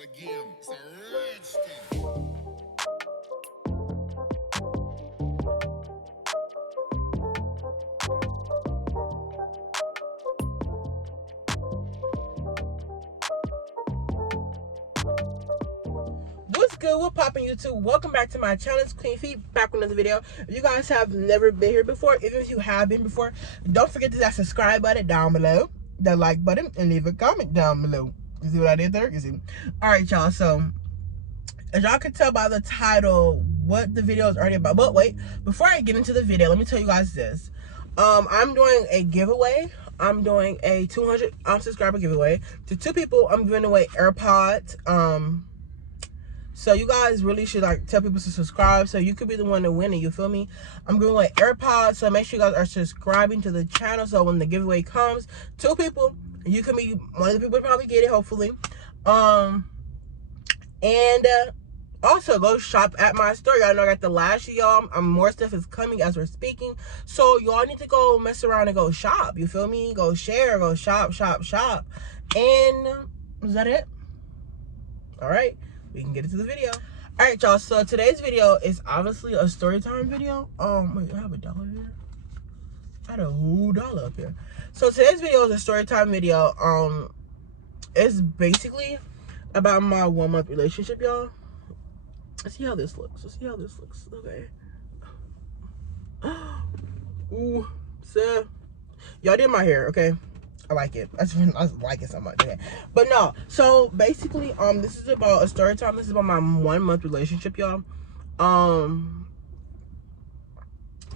again. It's a rich thing. What's good? What poppin' YouTube? Welcome back to my channel. It's Queen Feet back with another video. If you guys have never been here before, even if you have been before, don't forget to hit that subscribe button down below, the like button, and leave a comment down below. You see what I did there? You see? Alright, y'all. So as y'all can tell by the title what the video is already about. But wait, before I get into the video, let me tell you guys this. I'm doing a giveaway. I'm doing a 200 subscriber giveaway to 2 people. I'm giving away AirPods. So you guys really should like tell people to subscribe so you could be the one to win it, you feel me? I'm giving away AirPods, so make sure you guys are subscribing to the channel so when the giveaway comes, 2 people, you can be one of the people to probably get it, hopefully. Also go shop at my store. Y'all know I got the lash, y'all. More stuff is coming as we're speaking. So y'all need to go mess around and go shop, you feel me? Go share, go shop. And is that it? Alright. We can get into the video. Alright, y'all. So today's video is obviously a story time video. Wait, I have $1 here. I had a whole dollar up here. So today's video is a story time video. It's basically about my 1-month relationship, y'all. Let's see how this looks. Okay. Ooh, so y'all did my hair, okay? I like it. I like it so much. Okay. But no. So basically, this is about a story time. This is about my 1-month relationship, y'all.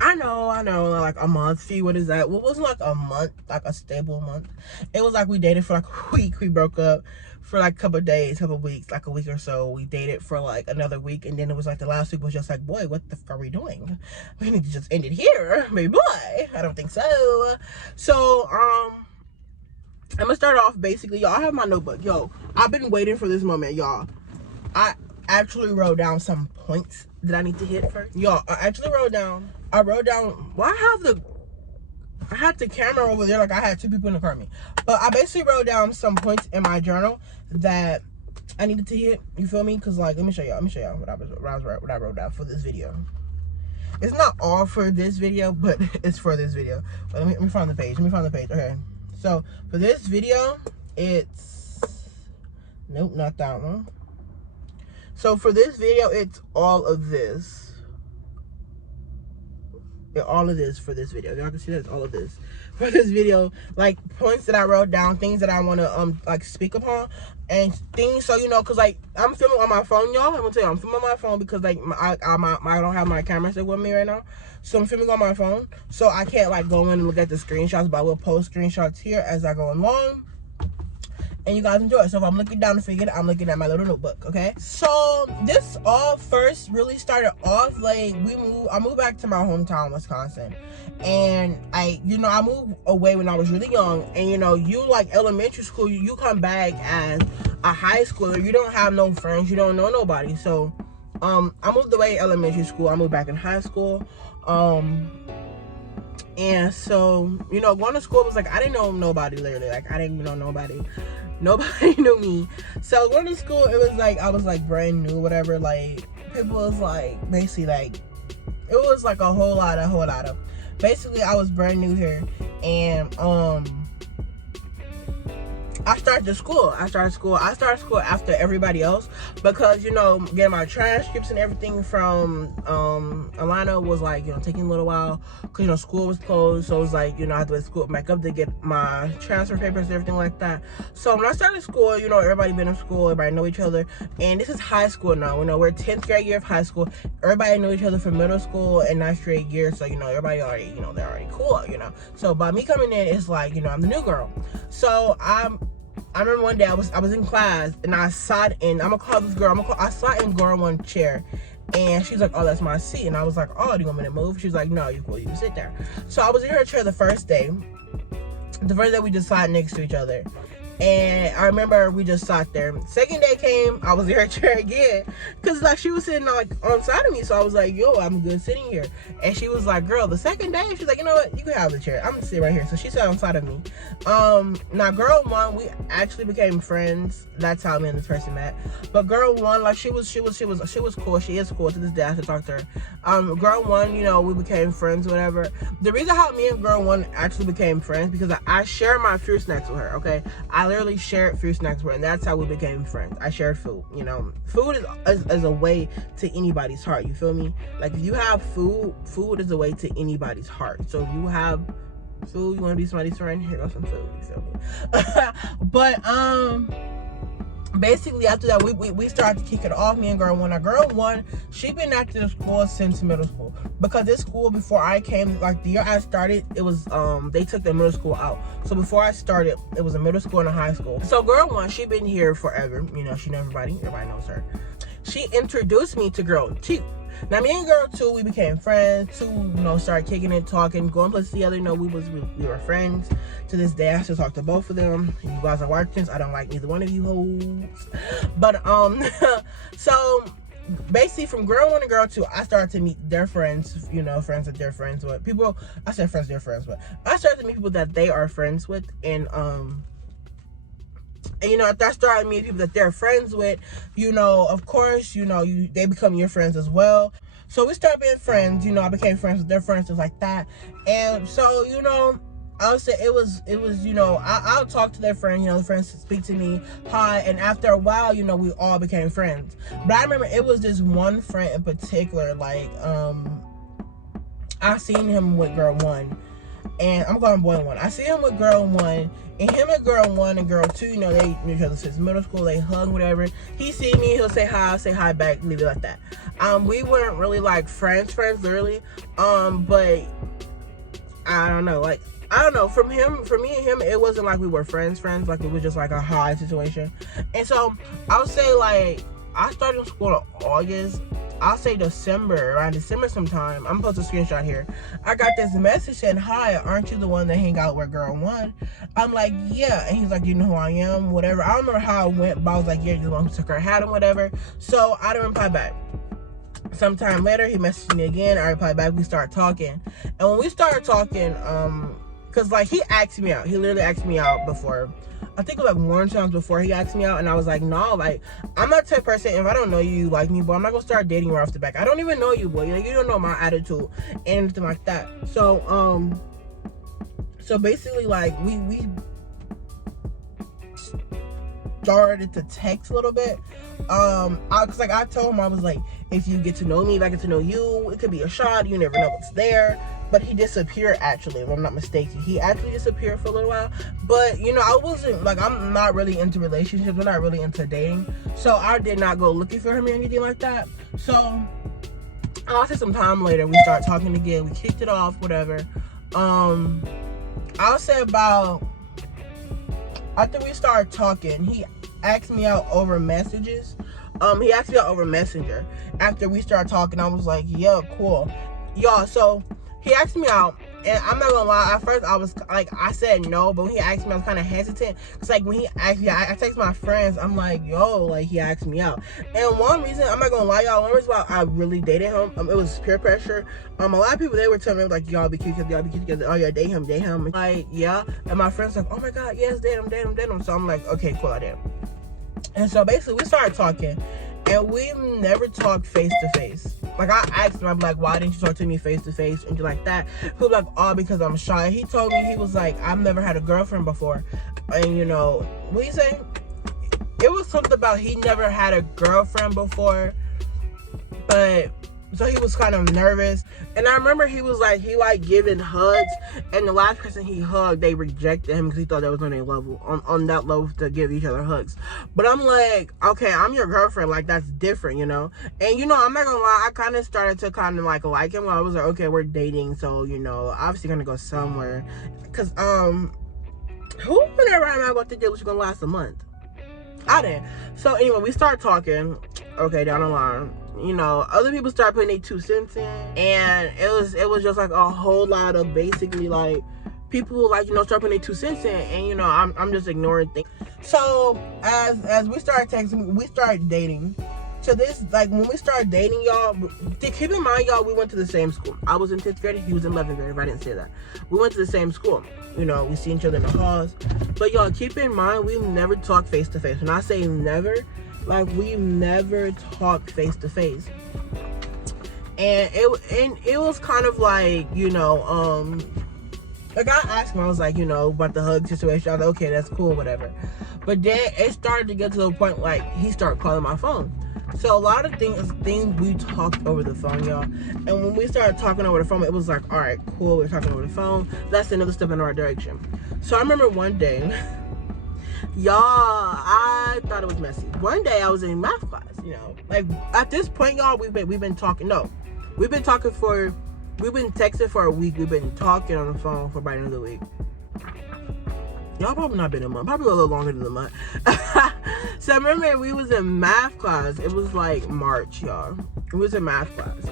I know, like a month fee. What is that? Well, it wasn't like a month, like a stable month. It was like we dated for like a week. We broke up for like a couple of days, couple of weeks, like a week or so. We dated for like another week, and then it was like the last week was just like, boy, what the fuck are we doing? We need to just end it here, baby boy. I don't think so. So, I'm gonna start off basically, y'all. I have my notebook, yo. I've been waiting for this moment, y'all. I actually wrote down some points that I need to hit first, y'all. I wrote down. Well, I had the camera over there, like I had 2 people in the car with me. But I basically wrote down some points in my journal that I needed to hit. You feel me? Cause like, let me show y'all what I wrote down for this video. It's not all for this video, but it's for this video. But let me find the page. Okay. So for this video, it's nope, not that one. So for this video, it's all of this. Yeah, all of this for this video. Y'all can see that's all of this for this video. Like points that I wrote down, things that I want to like speak upon, and things so you know, cause like I'm filming on my phone, y'all. I'm gonna tell you, I'm filming on my phone because like I don't have my camera stick with me right now. So I'm filming on my phone, so I can't like go in and look at the screenshots, but I will post screenshots here as I go along, and you guys enjoy it. So if I'm looking down to forget it, I'm looking at my little notebook, okay? So this all first really started off like I moved back to my hometown, Wisconsin, and I moved away when I was really young, and you like elementary school, you come back as a high schooler, you don't have no friends, you don't know nobody. So I moved away in elementary school, I moved back in high school. And so, going to school was like, I didn't know nobody, literally. Like, I didn't know nobody. Nobody knew me. So, going to school, it was like, I was like brand new, whatever. Like, people was like, basically, like, it was like a whole lot of. Basically, I was brand new here. And, I started school after everybody else because, getting my transcripts and everything from Atlanta was like, taking a little while because, school was closed. So it was like, I had to wait school back up to get my transfer papers and everything like that. So when I started school, everybody been in school, everybody know each other. And this is high school now. We're 10th grade year of high school. Everybody know each other from middle school and 9th grade year. So, everybody already, they're already cool, So by me coming in, it's like, I'm the new girl. So I remember one day I was in class and I sat in, I'm gonna call this girl, I sat in girl one chair and she's like, oh, that's my seat. And I was like, oh, do you want me to move? She's like, no, you can sit there. So I was in her chair the first day we just sat next to each other. And I remember we just sat there. Second day came, I was in her chair again. Cause like she was sitting like on side of me. So I was like, yo, I'm good sitting here. And she was like, girl, the second day, she's like, you know what? You can have the chair. I'm gonna sit right here. So she sat on side of me. Now girl one, we actually became friends. That's how me and this person met. But girl one, like she was cool. She is cool to this day. I have to talk to her. Girl one, you know, we became friends, whatever. The reason how me and girl one actually became friends because I share my fruit snacks with her. Okay, I literally shared fruit snacks with her, and that's how we became friends. I shared food. You know, food is a way to anybody's heart. You feel me? Like if you have food is a way to anybody's heart. So if you have food, you want to be somebody's friend, here goes some food. You feel me? But basically after that we started to kick it off, me and girl one. Now girl one, she been at this school since middle school, because this school before I came, like the year I started, it was they took the middle school out. So before I started, it was a middle school and a high school. So girl one, she been here forever, you know, she know everybody knows her. She introduced me to girl two. Now me and girl two, we became friends. Two, you know, started kicking it, talking, going places together. You know, we were friends. To this day, I still talk to both of them. You guys are watching. I don't like neither one of you hoes. But so basically from girl one to girl two, I started to meet their friends. You know, friends that they're friends with. People, I said friends they're friends with. I started to meet people that they are friends with, and you know, after I started meeting people that they're friends with, you know, of course, you know, they become your friends as well. So we started being friends. You know, I became friends with their friends, just like that. And so, you know, I would say it was, you know, I'll talk to their friend, you know, the friends speak to me, hi, and after a while, you know, we all became friends. But I remember it was this one friend in particular, like, I seen him with girl one, and I'm going boy one. I see him with girl one, and him and girl one and girl two, you know, they knew each other since middle school. They hug, whatever. He see me, he'll say hi, I'll say hi back, leave it like that. We weren't really like friends, literally. But I don't know, like, I don't know. For me and him, it wasn't like we were friends. Like it was just like a high situation. And so I would say, like, I started school in August. I'll say around December sometime. I'm supposed to screenshot here. I got this message saying, hi, aren't you the one that hang out with girl one? I'm like, yeah. And he's like, you know who I am? Whatever. I don't remember how it went, but I was like, yeah, you're the one who took her hat and whatever. So I didn't reply back. Sometime later, he messaged me again. I replied back. We started talking. And when we started talking, because like he asked me out. He literally asked me out before. I think it was like one time before he asked me out, and I was like, no, like, I'm not the type of person, if I don't know you like me, boy, I'm not gonna start dating right off the back. I don't even know you, boy. Like, you don't know my attitude and anything like that. So basically, like, we started to text a little bit. Cause like I told him, I was like, if you get to know me, if I get to know you, it could be a shot. You never know what's there. But he disappeared, actually, if I'm not mistaken. He actually disappeared for a little while. But, you know, I wasn't, like, I'm not really into relationships. I'm not really into dating. So I did not go looking for him or anything like that. So I'll say some time later, we started talking again. We kicked it off, whatever. I'll say about, after we started talking, he asked me out over messages. He asked me out over Messenger. After we started talking, I was like, yeah, cool. Y'all, so he asked me out, and I'm not gonna lie, at first I was like, I said no, but when he asked me, I was kind of hesitant. It's like when he asked me, I text my friends, I'm like, yo, like, he asked me out. And one reason, I'm not gonna lie, y'all, one reason why I really dated him, it was peer pressure. A lot of people, they were telling me, like, y'all be cute together, oh yeah, date him. Like, yeah. And my friends like, oh my god, yes, date him. So I'm like, okay, cool, I did. And so basically we started talking, and we never talked face to face. Like, I asked him, I'm like, why didn't you talk to me face to face and like that? He was like, oh, because I'm shy. He told me, he was like, I've never had a girlfriend before. And you know, what do you say? It was something about he never had a girlfriend before, but so he was kind of nervous. And I remember he was like, he like giving hugs, and the last person he hugged, they rejected him because he thought that was on their level, on that level to give each other hugs. But I'm like, okay, I'm your girlfriend, like, that's different, you know? And you know, I'm not gonna lie, I kind of started to kind of like him. I was like, okay, we're dating, so you know, obviously gonna go somewhere. Cause who whenever I'm going to deal was gonna last a month? I didn't. So anyway, we start talking, okay, down the line. You know, other people start putting their 2 cents in, and it was just like a whole lot of basically like people like, you know, start putting their 2 cents in, and you know, I'm just ignoring things. So as we started texting, we started dating. To this, like, when we started dating, y'all, keep in mind, y'all, we went to the same school. I was in 10th grade, he was in 11th grade, if I didn't say that. We went to the same school. You know, we see each other in the halls. But, y'all, keep in mind, we've never talked face-to-face. When I say never, like, we've never talked face-to-face. And it was kind of like, you know, like, I asked him, I was like, you know, about the hug situation. I was like, okay, that's cool, whatever. But then it started to get to the point, like, he started calling my phone. So a lot of things we talked over the phone, y'all. And when we started talking over the phone, it was like, all right, cool, we're talking over the phone. That's another step in the right direction. So I remember one day, y'all, I thought it was messy. One day I was in math class, you know. Like, at this point, y'all, we've been talking. No, we've been texting for a week. We've been talking on the phone for about another week. Y'all probably not been a month, probably a little longer than a month. So I remember we was in math class. It was like March, y'all. We was in math class.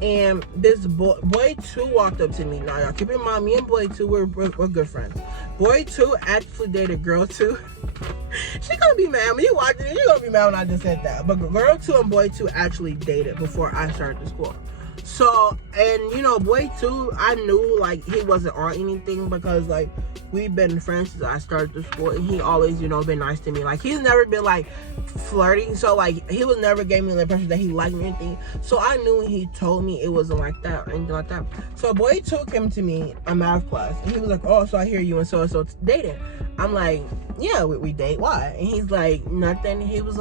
And this boy 2 walked up to me. Now, y'all, keep in mind, me and boy 2, we're good friends. Boy 2 actually dated girl 2. She gonna be mad when you watching it. You gonna be mad when I just said that. But girl 2 and boy 2 actually dated before I started the school. So, and you know, boy 2, I knew like he wasn't on anything because like we've been friends since I started the school, and he always, you know, been nice to me. Like, he's never been like flirting, so like he was never gave me the impression that he liked me or anything. So I knew when he told me it wasn't like that or anything like that. So boy 2 came to me in math class, and he was like, oh, so I hear you and so dating. I'm like, yeah, we date. Why? And he's like, nothing. He was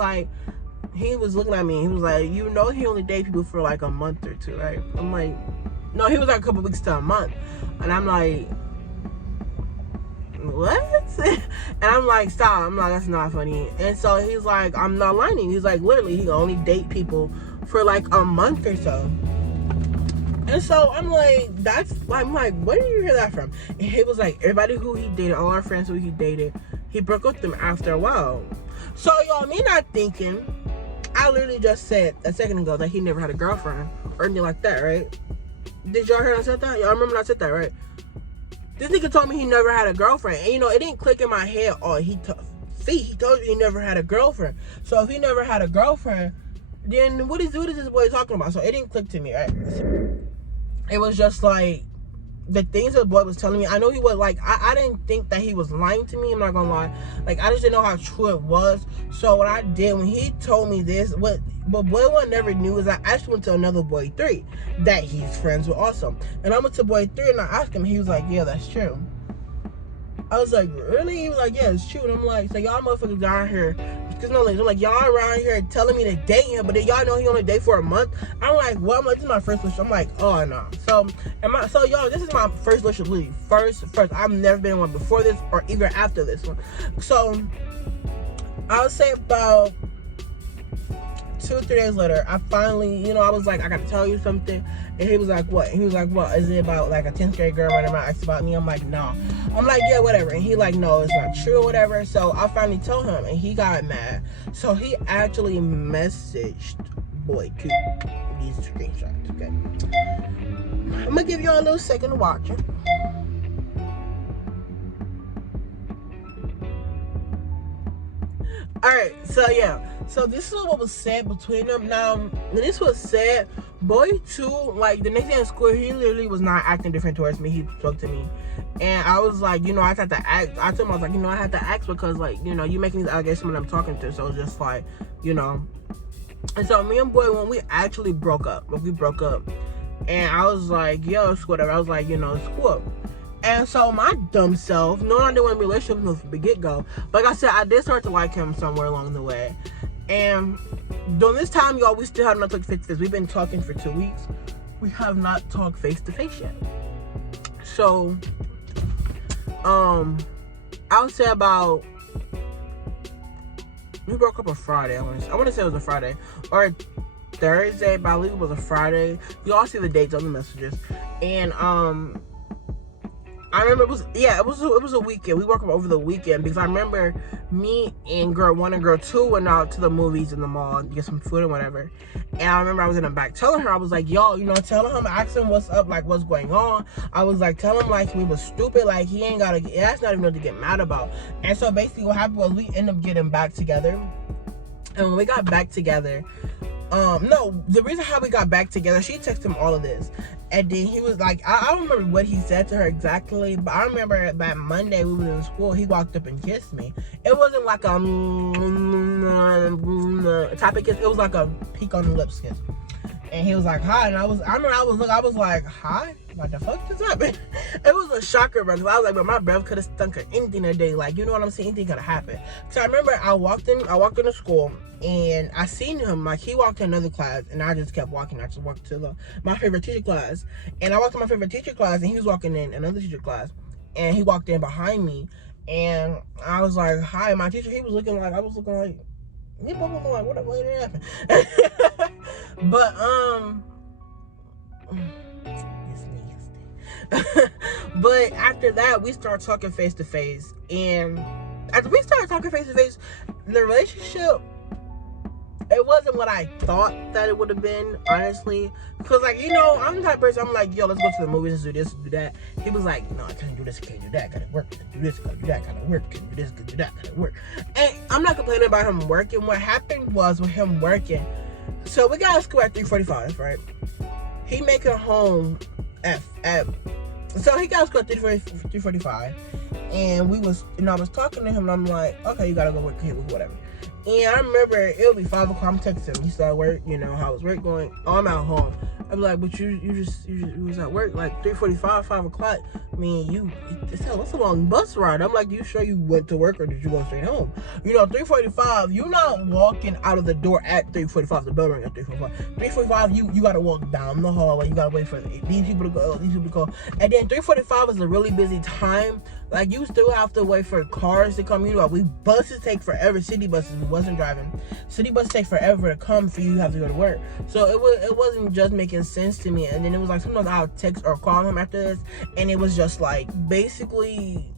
looking at me. He was like, you know, he only date people for like a month or two, right? I'm like, no, he was like a couple weeks to a month. And I'm like, what? And I'm like, stop. I'm like, that's not funny. And so he's like, I'm not lying. He's like, literally, he only date people for like a month or so. And so I'm like, I'm like, where did you hear that from? And he was like, everybody who he dated, all our friends who he dated, he broke up with them after a while. So y'all, me not thinking, I literally just said a second ago that he never had a girlfriend or anything like that, right? Did y'all hear I said that? Y'all remember I said that, right? This nigga told me he never had a girlfriend. And you know, it didn't click in my head. Oh, he told you he never had a girlfriend. So if he never had a girlfriend, then what is this boy talking about? So it didn't click to me, right? It was just like the things that the boy was telling me. I know he was like, I didn't think that he was lying to me. I'm not gonna lie. Like, I just didn't know how true it was. So what I did when he told me this, what boy 1 never knew is I actually went to another boy 3 that he's friends with also. And I went to boy 3 and I asked him. He was like, yeah, that's true. I was like, really? He was like, yeah, it's true. And I'm like, so y'all motherfuckers down here, because no, I'm like, y'all around here telling me to date him, but then y'all know he only date for a month. I'm like, what? I'm like, this is my first relationship. I'm like, oh no. So y'all, this is my first relationship, really. First. I've never been in one before this or even after this one. So I would say about 2 or 3 days later, I finally, you know, I was like, I gotta tell you something. And he was like, what? And he was like, what? Is it about like a 10th grade girl running around asking about me? I'm like, no. I'm like, yeah, whatever. And he like, no, it's not true or whatever. So I finally told him, and he got mad. So he actually messaged boy 2 these screenshots, okay? I'm gonna give y'all a little second to watch it. Alright, so yeah. So this is what was said between them. Now, this was said, boy 2, like, the next day in school, he literally was not acting different towards me. He spoke to me. And I was like, you know, I had to act. I told him, I was like, you know, I had to act because, like, you know, you making these allegations when I'm talking to. So it's just like, you know. And so me and boy, when we actually broke up, and I was like, yo, it's whatever. I was like, you know, it's cool. And so my dumb self, knowing I didn't want to be in a relationship from the get-go, like I said, I did start to like him somewhere along the way. And during this time, y'all, we still have not talked face-to-face. We've been talking for 2 weeks. We have not talked face-to-face yet. So, I would say about, we broke up on Friday. I want to say it was a Friday. Or Thursday, but I believe it was a Friday. You all see the dates on the messages. And, I remember it was a weekend. We worked over the weekend because I remember me and girl 1 and girl 2 went out to the movies in the mall and get some food and whatever. And I remember I was in the back telling her, I was like, yo, telling him, asking what's up, like what's going on. I was like, telling him like we was stupid, like he ain't gotta, that's not even nothing to get mad about. And so basically what happened was we ended up getting back together. And when we got back together, no, the reason how we got back together, she texted him all of this. And then he was like, I don't remember what he said to her exactly, but I remember that Monday we were in school, he walked up and kissed me. It wasn't like a type of kiss, it was like a peek on the lips kiss. And he was like, hi, and I was like, hi? What the fuck just happened? It was a shocker, bro. I was like, but my breath could have stunk or anything that day. Like, you know what I'm saying? Anything could have happened. So I remember I walked into school and I seen him, like he walked to another class and I just kept walking. I just walked to my favorite teacher class. And I walked to my favorite teacher class and he was walking in another teacher class. And he walked in behind me and I was like, hi, my teacher. He was looking like, I was looking like, we both looking like, what the fuck happened? But but after that we started talking face to face, and after we started talking face to face, the relationship, it wasn't what I thought that it would have been, honestly. Because, like, I'm the type of person, I'm like, yo, let's go to the movies, let's do this, let's do that. He was like, no, I can't do this, I can't do that, I gotta work, I gotta do this, I gotta do that, I gotta work, I gotta do this, I gotta do that, I gotta work. And I'm not complaining about him working. What happened was with him working, so we got out of school at 3:45, right? He make it home so he got out of school at 3:45, and I was talking to him, and I'm like, okay, you gotta go work here, whatever. And I remember it would be 5 o'clock. I'm texting him. He started work. How was work going? Oh, I'm at home. I'm like, but you was at work like 3:45, 5 o'clock. I mean, that's a long bus ride. I'm like, you sure you went to work or did you go straight home? 3:45. You're not walking out of the door at 3:45. The bell rang at 3:45. 3:45. You gotta walk down the hallway. You gotta wait for these people to go. These people to go. And then 3:45 is a really busy time. Like, you still have to wait for cars to come. Buses take forever. City buses. We wasn't driving. City buses take forever to come for you to have to go to work. So it wasn't just making sense to me. And then it was like sometimes I'll text or call him after this, and it was just like basically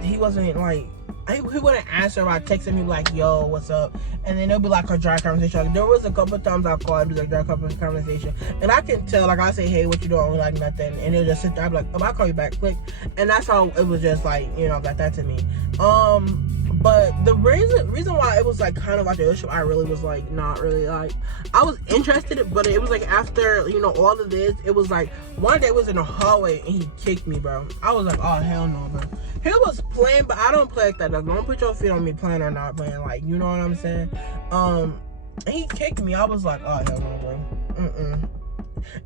he wasn't like. He wouldn't answer if I text him. He'd be like, yo, what's up? And then it'll be like a dry conversation. Like, there was a couple times I called, it was like a dry conversation. And I can tell, like, I say, hey, what you doing? Like, nothing. And he'll just sit there. I'll be like, I'll call you back, click. And that's how it was just like, got that to me. But the reason why it was like kind of like the relationship, I really was like not really like, I was interested, but it was like after all of this, it was like one day it was in the hallway and he kicked me, bro. I was like, oh hell no, bro. He was playing, but I don't play like that. Like, don't put your feet on me playing or not playing. Like, you know what I'm saying? He kicked me. I was like, oh hell no, bro.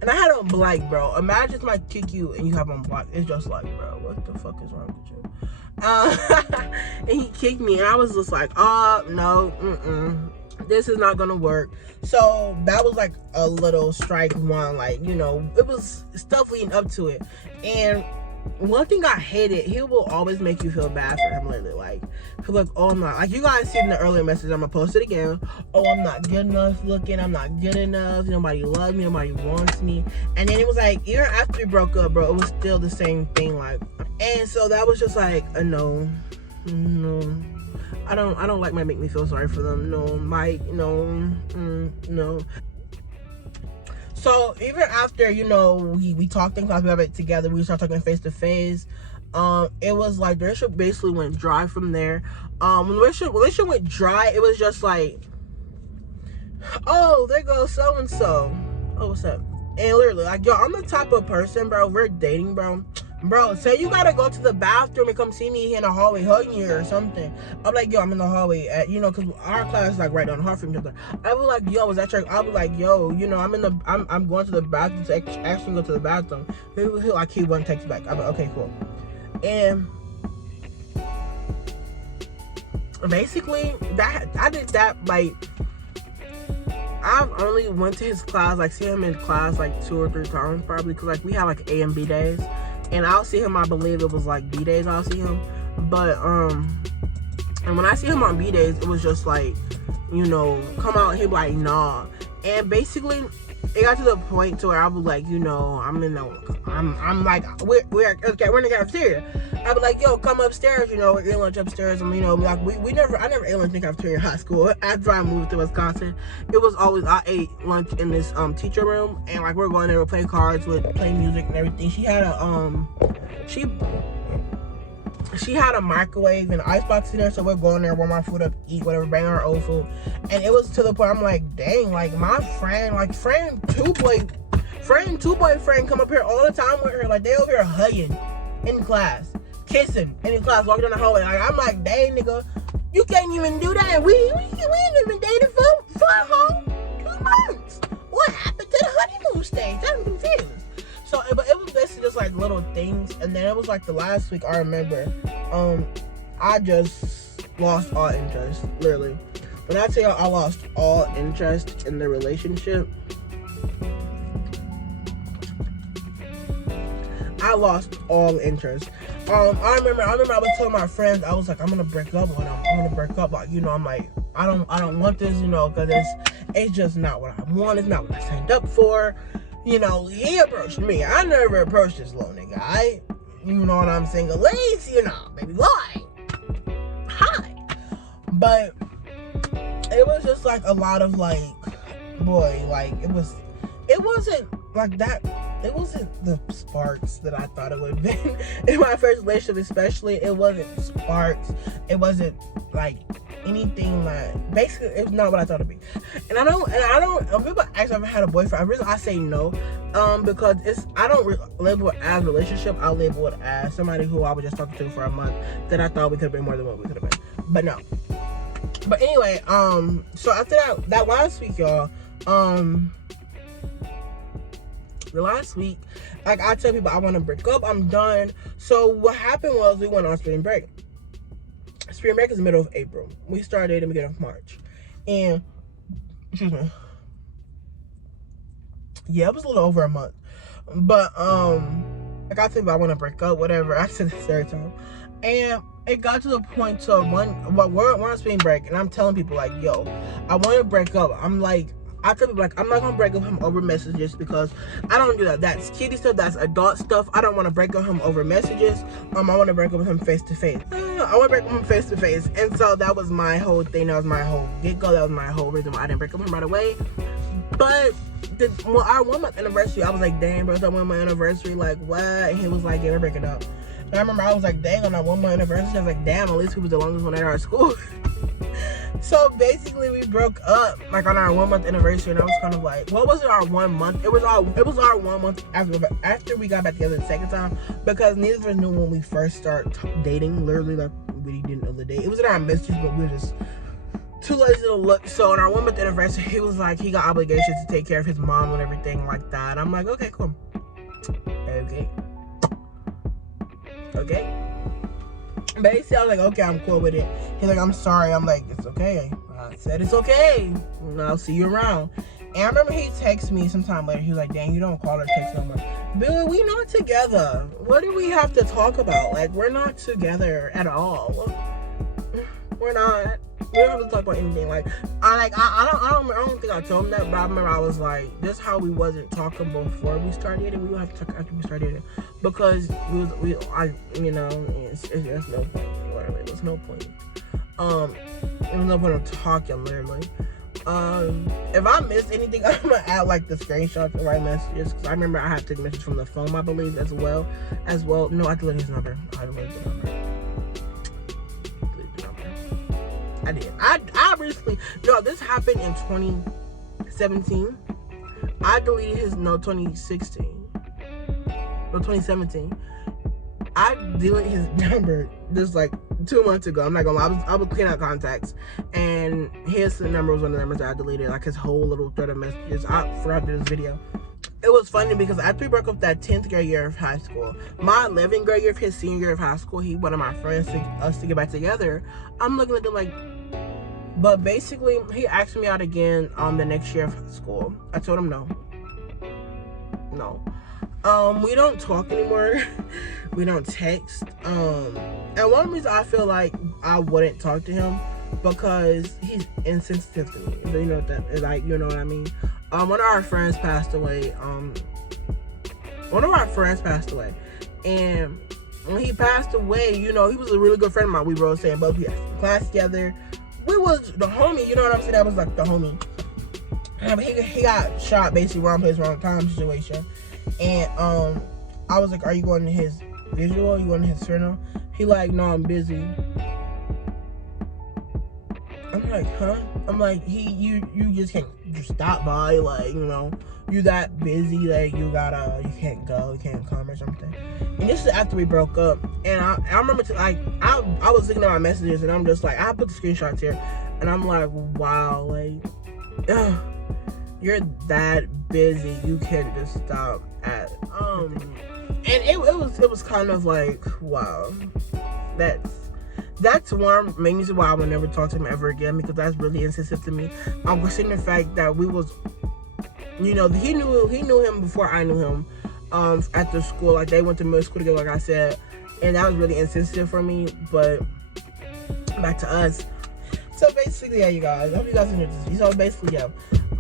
And I had on black, bro. Imagine if I kick you and you have on black. It's just like, bro, what the fuck is wrong with you? And he kicked me, and I was just like, oh no, this is not gonna work. So that was like a little strike one, like, it was stuff leading up to it. And one thing I hated, he will always make you feel bad for him lately. Like, he'll be like, oh, I'm not, like, you guys see in the earlier message, I'm gonna post it again. Oh, I'm not good enough looking, I'm not good enough, nobody loves me, nobody wants me. And then it was like, even after we broke up, bro, it was still the same thing, like. And so that was just like a no. I don't like make me feel sorry for them. No, Mike, no. So even after, we talked things about it together, we started talking face to face. It was like the relationship basically went dry from there. When the relationship went dry, it was just like, oh, there goes so and so. Oh, what's up? And literally, like, yo, I'm the type of person, bro. We're dating, bro. Bro, say you gotta go to the bathroom and come see me here in the hallway hugging you or something. I'm like, yo, I'm in the hallway at, because our class is like right down the hall from each other. I was like, yo, was that church? I was like, yo, I'm going to the bathroom to actually go to the bathroom. He wouldn't text back. I'm like, okay, cool. And basically, I did that, like, I've only went to his class, like, see him in class like 2 or 3 times probably, because like we have like A and B days. And I'll see him, I believe it was like B days I'll see him. But, and when I see him on B days, it was just like, you know, come out. He'd be like, nah. And basically, it got to the point to where I was like, you know, I'm like, we're in the cafeteria. I'd be like, yo, come upstairs, you know, we're eating lunch upstairs. And, you know, like, I never ate lunch in the cafeteria in high school. After I moved to Wisconsin, it was always, I ate lunch in this teacher room, and, like, we're going there to play cards, play music and everything. She had a microwave and icebox in there, so we're going there, warm our food up, eat whatever, bring our old food. And it was to the point I'm like, dang, like my friend two boyfriend come up here all the time with her, like they over here hugging in class, kissing in class, walking down the hallway. Like, I'm like, dang, nigga, you can't even do that. We ain't even dated for a whole 2 months. What happened to the honeymoon stage? I'm confused. So, but it was basically just like little things, and then it was like the last week I remember, I just lost all interest, literally. When I tell you I lost all interest in the relationship, I lost all interest. I remember I was telling my friends, I was like, I'm gonna break up with him. I'm gonna break up, like, you know, I'm like, I don't want this, you know, because it's just not what I want. It's not what I signed up for. You know, he approached me. I never approached this little nigga. You know what I'm saying? At least, you know, maybe why? Hi. But it was just like a lot of like, boy, like it wasn't like that. It wasn't the sparks that I thought it would have been in my first relationship, especially. It wasn't sparks. It wasn't like anything like, basically it's not what I thought it'd be. And I don't when people ask if I've had a boyfriend, I say no, because I don't label it as a relationship. I label it as somebody who I was just talking to for a month that I thought we could have been more than what we could have been, but no. But anyway, so after that last week, y'all, the last week, like I tell people I want to break up, I'm done. So what happened was we went on spring break. Spring break is the middle of April. We started in the beginning of March. And, excuse me. Yeah, it was a little over a month. But, like I said, I want to break up, whatever. I said the StoryTime. And it got to the point to we're on spring break, and I'm telling people, like, yo, I want to break up. I tell people, like, I'm not going to break up with him over messages because I don't do that. That's kiddie stuff. That's adult stuff. I don't want to break up with him over messages. I want to break up with him face to face. I want to break up with him face to face. And so that was my whole thing. That was my whole get-go. That was my whole reason why I didn't break up with him right away. But our 1 month anniversary, I was like, dang, bro, it's our 1 month anniversary. Like, what? And he was like, yeah, we're breaking up. And I remember I was like, dang, on our 1 month anniversary, I was like, damn, at least he was the longest one at our school. So basically we broke up like on our 1 month anniversary, and I was kind of like, what was it, our 1 month? It was our 1 month after we got back together the second time, because neither of us knew when we first started dating. Literally, like, we didn't know the date. It was in our messages, but we were just too lazy to look. So on our 1 month anniversary, he was like, he got obligations to take care of his mom and everything like that. I'm like, okay, cool. Okay. Basically, I was like, okay, I'm cool with it. He's like, I'm sorry. I'm like, it's okay. I said, it's okay. I'll see you around. And I remember he texted me sometime later. He was like, dang, you don't call or text no more. Billy, we not together. What do we have to talk about? Like, we're not together at all. We're not. We don't have to talk about anything. Like, I don't think I told him that, but I remember I was like, this is how we wasn't talking before we started dating. We don't have to talk after we started dating, because there's no point. Whatever, it was no point. There was no point of talking, literally. If I missed anything, I'm gonna add like the screenshots and write messages, because I remember I had to take messages from the phone, I believe, as well. No, I deleted his number. I did. I recently, this happened in 2017. I deleted his 2017. I deleted his number just like 2 months ago. I'm not gonna lie. I was cleaning out contacts, and his number was one of the numbers that I deleted. Like his whole little thread of messages. I forgot to do this video. It was funny because after we broke up that 10th grade year of high school, my 11th grade year of his senior year of high school, he one of my friends us to get back together. I'm looking at them like, but basically he asked me out again the next year of school. I told him no. We don't talk anymore. We don't text. And one reason I feel like I wouldn't talk to him because he's insensitive to me. You know what that, like, you know what I mean? One of our friends passed away. And when he passed away, you know, he was a really good friend of mine. We were saying both, we had class together. We was the homie, you know what I'm saying? That was like the homie. He got shot basically wrong place, wrong time situation. And I was like, are you going to his visual? You going to his funeral? He like, no, I'm busy. I'm like, huh? I'm like, you just can't just stop by, like, you know, you that busy, like, you can't go, you can't come or something. And this is after we broke up. And I remember, I was looking at my messages, and I'm just like, I put the screenshots here, and I'm like, wow, like, you're that busy, you can't just stop at, and it was kind of like, wow, that's one main reason why I would never talk to him ever again, because that's really insensitive to me. I'm considering the fact that we was, you know, he knew him before I knew him, at the school. Like, they went to middle school together, like I said, and that was really insensitive for me. But back to us. So basically, yeah, you guys, I hope you guys enjoyed this. So basically, yeah,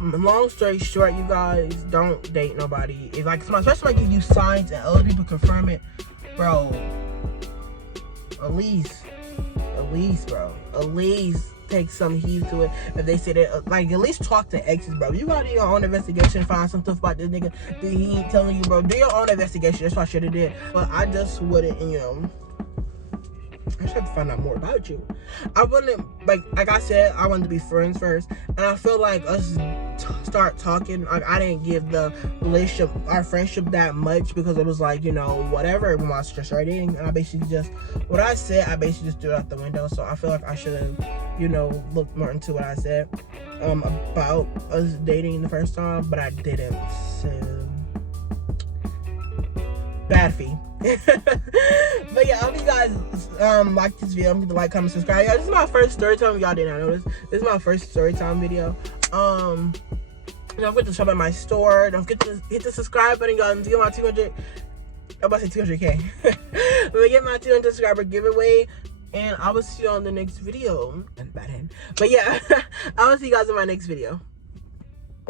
long story short, you guys, don't date nobody. If like somebody, especially like, give you signs and other people confirm it, bro, at least take some heed to it. If they say that, like, at least talk to exes, bro. You gotta do your own investigation, find some stuff about this nigga that he ain't telling you, bro. Do your own investigation. That's what I should have did. But I just wouldn't, you know, I should have to find out more about you. I wouldn't, like I said, I wanted to be friends first. And I feel like us start talking, like, I didn't give the relationship, our friendship, that much, because it was like, you know, whatever, when I just started dating. And I basically just, what I said, I basically just threw it out the window. So I feel like I should have, you know, looked more into what I said about us dating the first time, but I didn't. So bad fee. But yeah, I hope you guys like this video. I'm gonna like, comment, subscribe. Yeah, this is my first story time. Y'all did not know this. This is my first story time video. Don't forget to shop at my store. Don't forget to hit the subscribe button, y'all, and get my 200. I'm about to say 200K. But get my 200 subscriber giveaway, and I will see you on the next video. But yeah, I will see you guys in my next video.